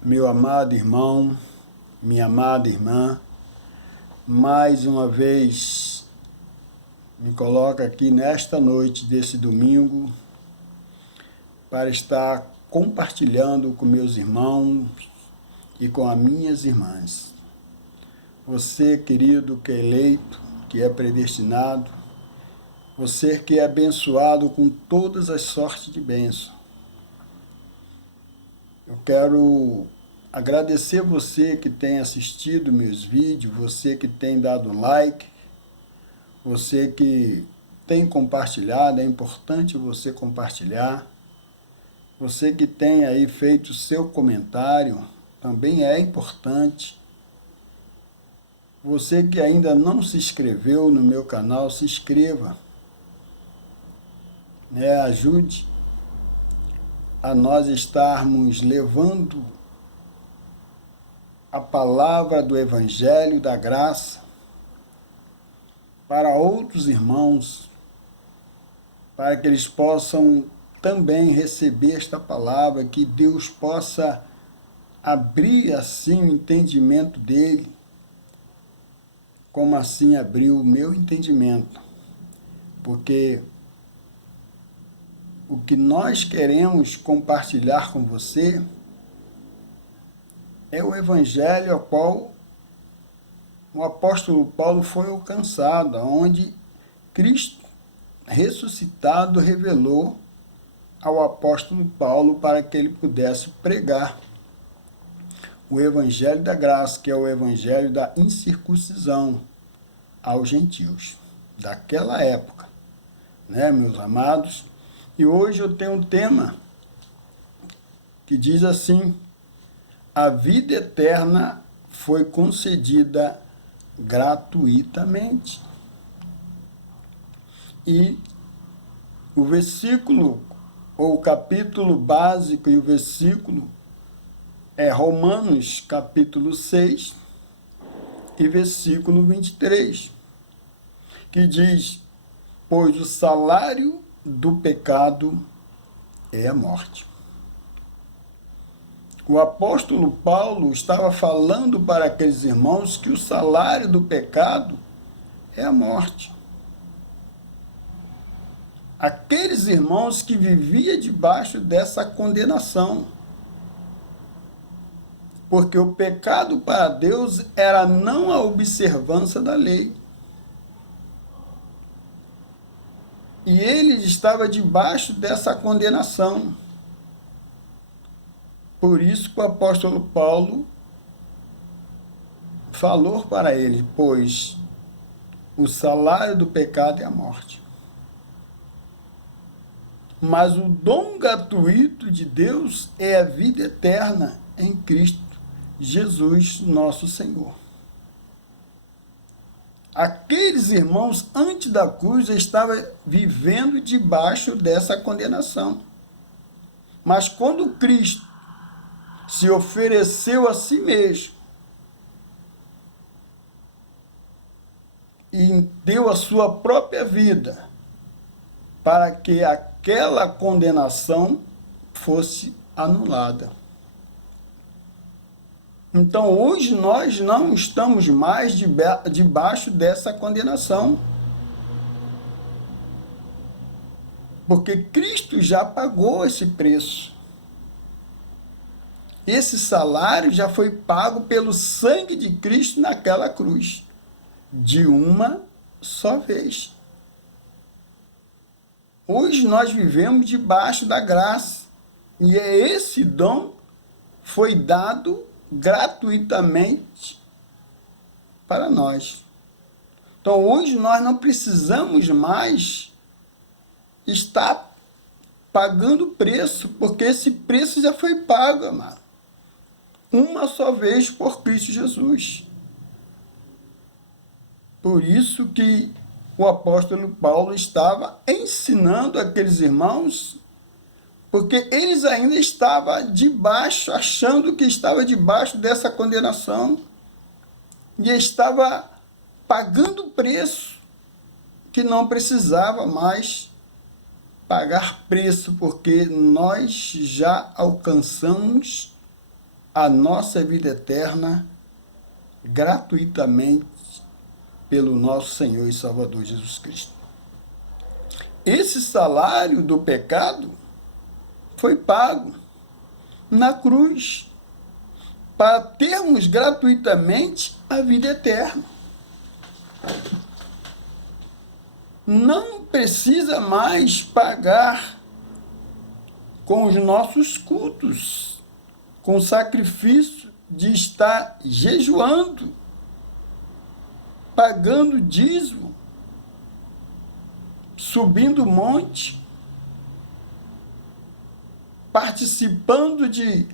Meu amado irmão, minha amada irmã, mais uma vez me coloco aqui nesta noite desse domingo para estar compartilhando com meus irmãos e com as minhas irmãs. Você, querido, que é eleito, que é predestinado, você que é abençoado com todas as sortes de bênção. Eu quero agradecer você que tem assistido meus vídeos, você que tem dado like, você que tem compartilhado, é importante você compartilhar. Você que tem aí feito seu comentário, também é importante. Você que ainda não se inscreveu no meu canal, se inscreva. Ajude a nós estarmos levando a palavra do Evangelho da Graça para outros irmãos, para que eles possam também receber esta palavra, que Deus possa abrir assim o entendimento dele, como assim abriu o meu entendimento. Porque o que nós queremos compartilhar com você é o Evangelho ao qual o apóstolo Paulo foi alcançado, onde Cristo ressuscitado revelou ao apóstolo Paulo para que ele pudesse pregar o Evangelho da Graça, que é o Evangelho da incircuncisão aos gentios, daquela época, meus amados? E hoje eu tenho um tema que diz assim: a vida eterna foi concedida gratuitamente. E o versículo, ou o capítulo básico, e o versículo é Romanos capítulo 6 e versículo 23, que diz: pois o salário do pecado é a morte. O apóstolo Paulo estava falando para aqueles irmãos que o salário do pecado é a morte. Aqueles irmãos que viviam debaixo dessa condenação. Porque o pecado para Deus era não a observância da lei. E ele estava debaixo dessa condenação. Por isso que o apóstolo Paulo falou para ele: pois o salário do pecado é a morte. Mas o dom gratuito de Deus é a vida eterna em Cristo Jesus, nosso Senhor. Aqueles irmãos antes da cruz estavam vivendo debaixo dessa condenação. Mas quando Cristo se ofereceu a si mesmo e deu a sua própria vida para que aquela condenação fosse anulada. Então hoje nós não estamos mais debaixo dessa condenação, porque Cristo já pagou esse preço. Esse salário já foi pago pelo sangue de Cristo naquela cruz, de uma só vez. Hoje nós vivemos debaixo da graça, e esse dom foi dado gratuitamente para nós. Então hoje nós não precisamos mais estar pagando preço, porque esse preço já foi pago, amado. Uma só vez por Cristo Jesus. Por isso que o apóstolo Paulo estava ensinando aqueles irmãos, porque eles ainda estavam debaixo, achando que estava debaixo dessa condenação, e estava pagando preço que não precisava mais pagar preço, porque nós já alcançamos a nossa vida eterna gratuitamente pelo nosso Senhor e Salvador Jesus Cristo. Esse salário do pecado foi pago na cruz para termos gratuitamente a vida eterna. Não precisa mais pagar com os nossos cultos, com o sacrifício de estar jejuando, pagando dízimo, subindo o monte, participando de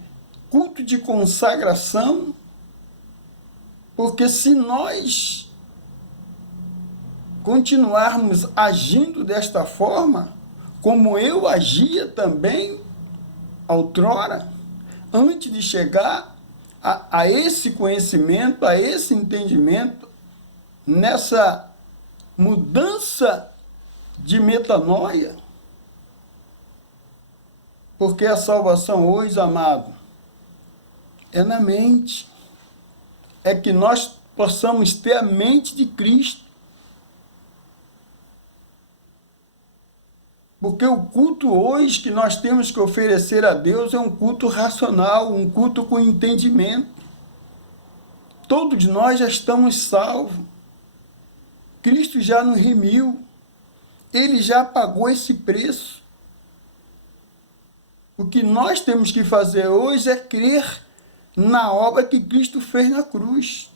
culto de consagração, porque se nós continuarmos agindo desta forma, como eu agia também outrora, antes de chegar a esse conhecimento, a esse entendimento, nessa mudança de metanoia, porque a salvação hoje, amado, é na mente, é que nós possamos ter a mente de Cristo. Porque o culto hoje que nós temos que oferecer a Deus é um culto racional, um culto com entendimento. Todos nós já estamos salvos. Cristo já nos remiu. Ele já pagou esse preço. O que nós temos que fazer hoje é crer na obra que Cristo fez na cruz.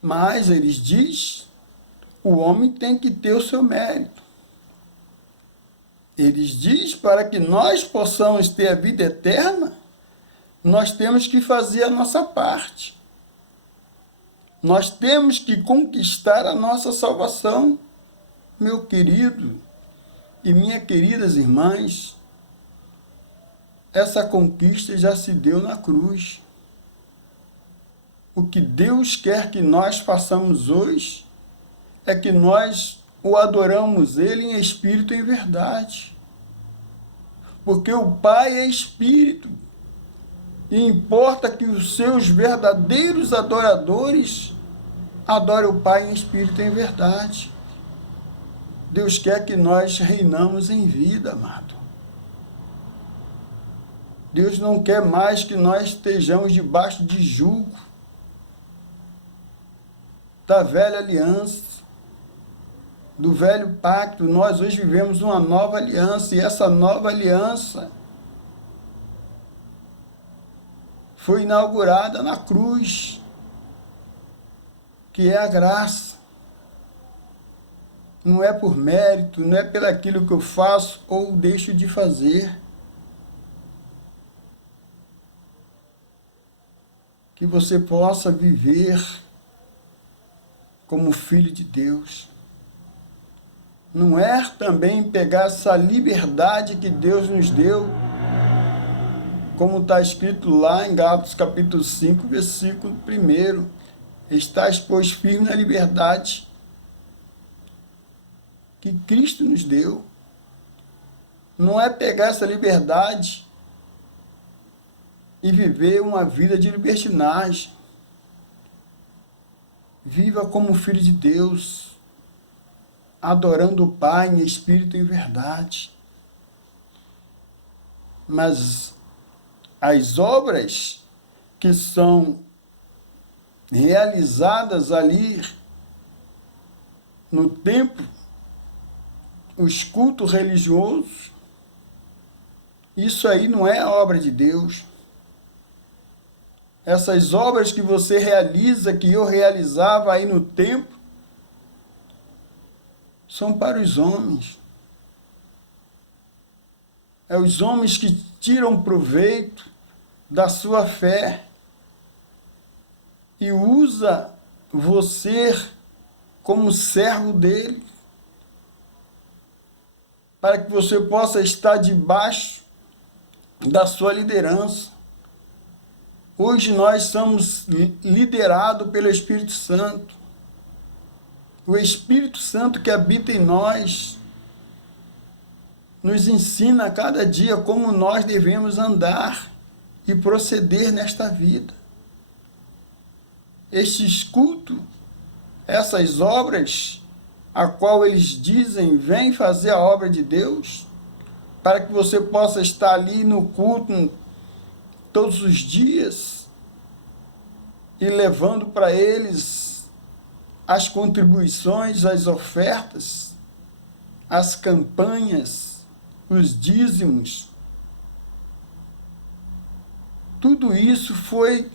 Mas, eles dizem, o homem tem que ter o seu mérito. Eles dizem, para que nós possamos ter a vida eterna, nós temos que fazer a nossa parte. Nós temos que conquistar a nossa salvação, meu querido e minhas queridas irmãs. Essa conquista já se deu na cruz. O que Deus quer que nós façamos hoje é que nós o adoramos Ele em espírito e em verdade. Porque o Pai é espírito. E importa que os seus verdadeiros adoradores adorem o Pai em espírito e em verdade. Deus quer que nós reinamos em vida, amado. Deus não quer mais que nós estejamos debaixo de jugo da velha aliança, do velho pacto. Nós hoje vivemos uma nova aliança, e essa nova aliança foi inaugurada na cruz, que é a graça. Não é por mérito, não é pelo aquilo que eu faço ou deixo de fazer. Que você possa viver como filho de Deus. Não é também pegar essa liberdade que Deus nos deu, como está escrito lá em Gálatas capítulo 5, versículo 1. Estás, pois, firme na liberdade que Cristo nos deu. Não é pegar essa liberdade e viver uma vida de libertinagem. Viva como filho de Deus, adorando o Pai em espírito e em verdade. Mas as obras que são realizadas ali no templo, os cultos religiosos, isso aí não é a obra de Deus. Essas obras que você realiza, que eu realizava aí no templo, são para os homens. É os homens que tiram proveito da sua fé e usa você como servo dele, para que você possa estar debaixo da sua liderança. Hoje nós somos liderados pelo Espírito Santo. O Espírito Santo que habita em nós nos ensina a cada dia como nós devemos andar. e proceder nesta vida. Estes cultos, essas obras, a qual eles dizem, vem fazer a obra de Deus, para que você possa estar ali no culto todos os dias e levando para eles as contribuições, as ofertas, as campanhas, os dízimos. Tudo isso foi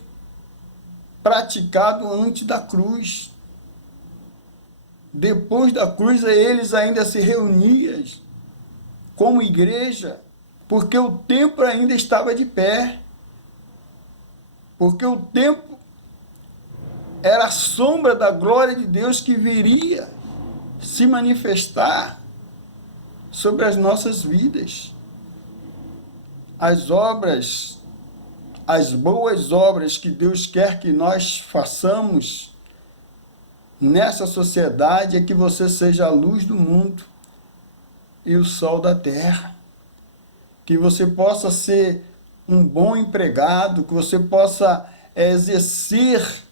praticado antes da cruz. Depois da cruz, eles ainda se reuniam como igreja, porque o templo ainda estava de pé. Porque o templo era a sombra da glória de Deus que viria se manifestar sobre as nossas vidas. As obras, as boas obras que Deus quer que nós façamos nessa sociedade é que você seja a luz do mundo e o sol da terra. Que você possa ser um bom empregado, que você possa exercer,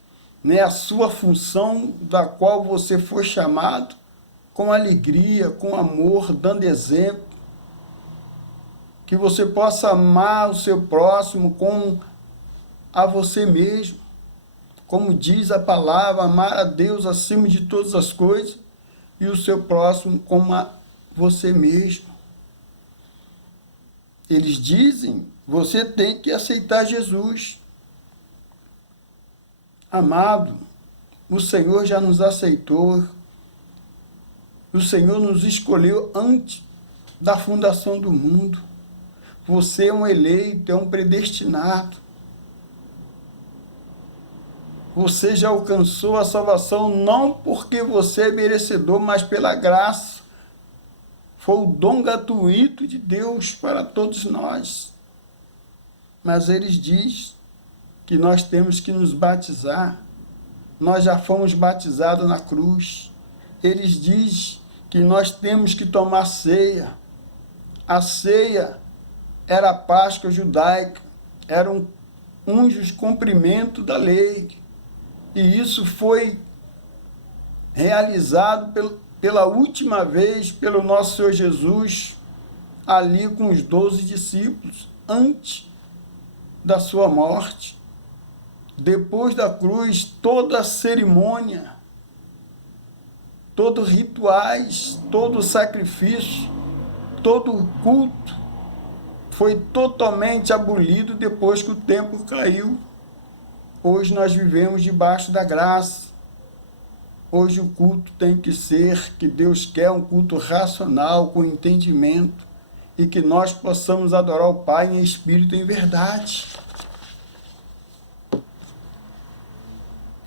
né, a sua função da qual você foi chamado com alegria, com amor, dando exemplo. Que você possa amar o seu próximo como a você mesmo. Como diz a palavra, amar a Deus acima de todas as coisas e o seu próximo como a você mesmo. Eles dizem, você tem que aceitar Jesus. Amado, o Senhor já nos aceitou. O Senhor nos escolheu antes da fundação do mundo. Você é um eleito, é um predestinado. Você já alcançou a salvação não porque você é merecedor, mas pela graça. Foi o dom gratuito de Deus para todos nós. Mas eles dizem que nós temos que nos batizar. Nós já fomos batizados na cruz. Eles dizem que nós temos que tomar ceia. A ceia era a Páscoa judaica, era um dos cumprimentos da lei. E isso foi realizado pela última vez pelo nosso Senhor Jesus, ali com os 12 discípulos, antes da sua morte. Depois da cruz, toda a cerimônia, todos os rituais, todo o sacrifício, todo o culto foi totalmente abolido depois que o templo caiu. Hoje nós vivemos debaixo da graça. Hoje o culto tem que ser, que Deus quer um culto racional, com entendimento, e que nós possamos adorar o Pai em espírito e em verdade.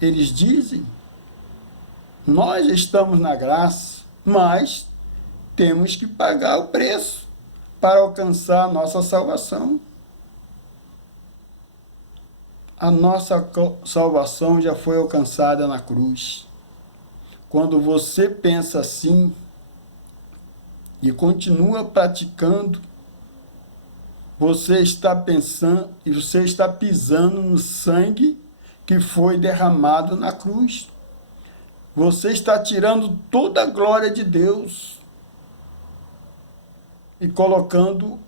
Eles dizem, nós estamos na graça, mas temos que pagar o preço para alcançar a nossa salvação. A nossa salvação já foi alcançada na cruz. Quando você pensa assim e continua praticando, você está pensando e você está pisando no sangue que foi derramado na cruz. Você está tirando toda a glória de Deus e colocando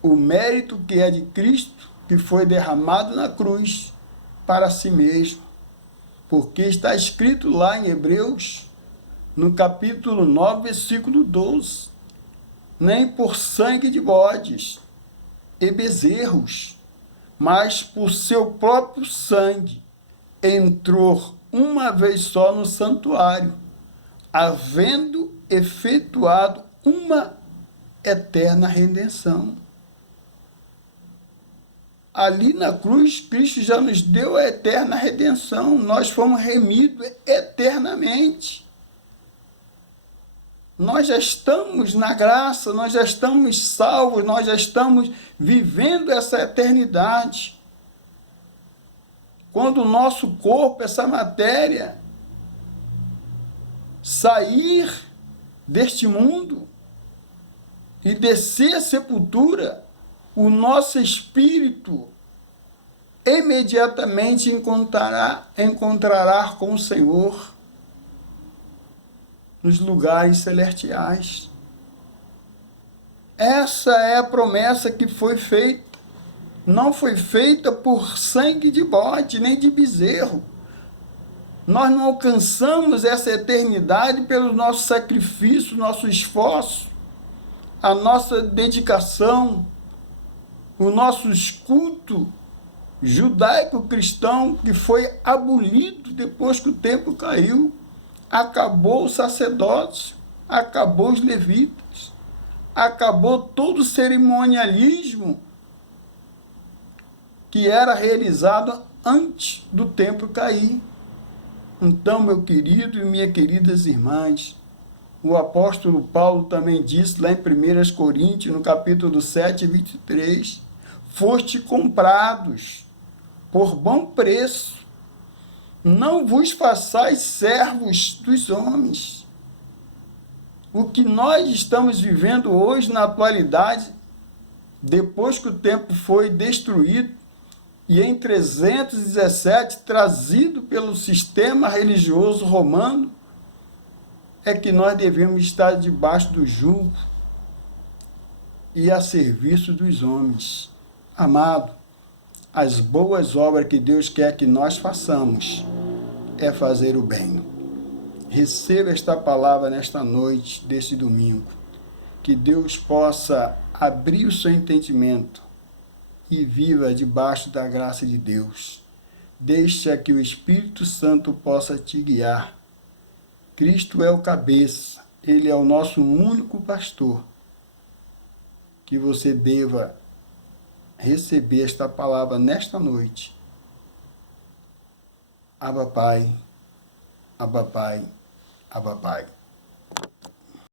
o mérito que é de Cristo, que foi derramado na cruz, para si mesmo. Porque está escrito lá em Hebreus, no capítulo 9, versículo 12, nem por sangue de bodes e bezerros, mas por seu próprio sangue entrou uma vez só no santuário, havendo efetuado uma eterna redenção. Ali na cruz, Cristo já nos deu a eterna redenção. Nós fomos remidos eternamente. Nós já estamos na graça, nós já estamos salvos, nós já estamos vivendo essa eternidade. Quando o nosso corpo, essa matéria, sair deste mundo e descer à sepultura, o nosso espírito imediatamente encontrará com o Senhor nos lugares celestiais. Essa é a promessa que foi feita. Não foi feita por sangue de bode, nem de bezerro. Nós não alcançamos essa eternidade pelo nosso sacrifício, nosso esforço, a nossa dedicação, o nosso culto judaico-cristão que foi abolido depois que o templo caiu. Acabou o sacerdócio, acabou os levitas, acabou todo o cerimonialismo que era realizado antes do templo cair. Então, meu querido e minhas queridas irmãs, o apóstolo Paulo também disse lá em 1 Coríntios, no capítulo 7, 23, foste comprados por bom preço, não vos façais servos dos homens. O que nós estamos vivendo hoje na atualidade, depois que o templo foi destruído, e em 317, trazido pelo sistema religioso romano, é que nós devemos estar debaixo do jugo e a serviço dos homens. Amado, as boas obras que Deus quer que nós façamos é fazer o bem. Receba esta palavra nesta noite, deste domingo. Que Deus possa abrir o seu entendimento e viva debaixo da graça de Deus. Deixa que o Espírito Santo possa te guiar. Cristo é o cabeça, Ele é o nosso único pastor. Que você deva receber esta palavra nesta noite. Abba Pai, Abba Pai, Abba Pai.